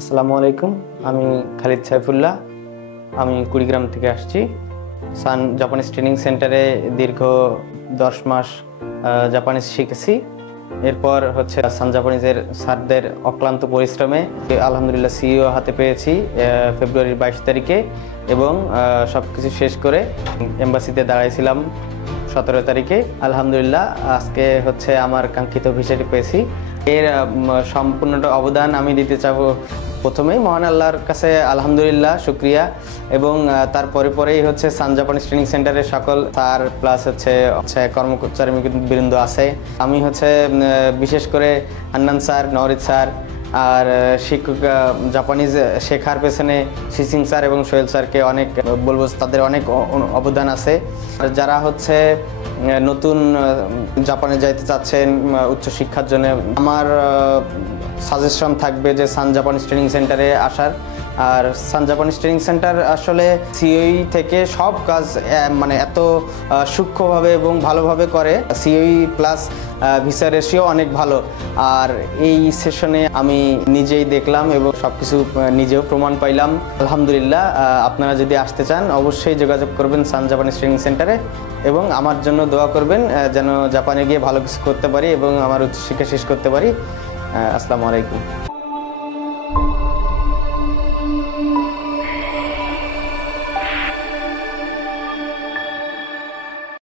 আসসালামু আলাইকুম। আমি খালিদ সাইফুল্লাহ। আমি কুড়িগ্রাম থেকে আসছি। সান জাপানিজ ট্রেনিং সেন্টারে দীর্ঘ 10 মাস জাপানিজ শিখেছি। এরপর সান জাপানিজের স্যারদের অক্লান্ত পরিশ্রমে আলহামদুলিল্লাহ সিইও হাতে পেয়েছি ফেব্রুয়ারির 22 তারিখে এবং সব কিছু শেষ করে এম্বাসিতে দাঁড়াইছিলাম 17 তারিখে। আলহামদুলিল্লাহ আজকে আমার কাঙ্ক্ষিত ভিসাটি পেয়েছি। এর সম্পূর্ণটা অবদান আমি দিতে চাবো প্রথমেই মহান আল্লাহর কাছে আলহামদুলিল্লাহ শুকরিয়া, এবং তারপরে পরেই সান জাপানিজ ট্রেনিং সেন্টারের সকল স্যার প্লাস কর্মচারী বৃন্দ আছে। আমি বিশেষ করে হান্নান স্যার, নওরিদ স্যার আর শিক্ষক জাপানিজ শেখার পেছনে সিসিং স্যার এবং সোহেল স্যারকে অনেক বলবো, তাদের অনেক অবদান আছে। আর যারা নতুন জাপানে যাইতে চাচ্ছেন উচ্চশিক্ষার জন্য, আমার সাজেশন থাকবে যে সান জাপানিজ ট্রেনিং সেন্টারে আসার। আর সান জাপানিজ ট্রেনিং সেন্টার আসলে সিওই থেকে সব কাজ এত সূক্ষ্মভাবে এবং ভালোভাবে করে। সিওই প্লাস ভিসা রেশিও অনেক ভালো। আর এই সেশনে আমি নিজেই দেখলাম এবং সব কিছু নিজেও প্রমাণ পাইলাম। আলহামদুলিল্লাহ আপনারা যদি আসতে চান অবশ্যই যোগাযোগ করবেন সান জাপানিজ ট্রেনিং সেন্টারে এবং আমার জন্য দোয়া করবেন যেন জাপানে গিয়ে ভালো কিছু করতে পারি এবং আমার উচ্চশিক্ষা শেষ করতে পারি। আসসালামু আলাইকুম।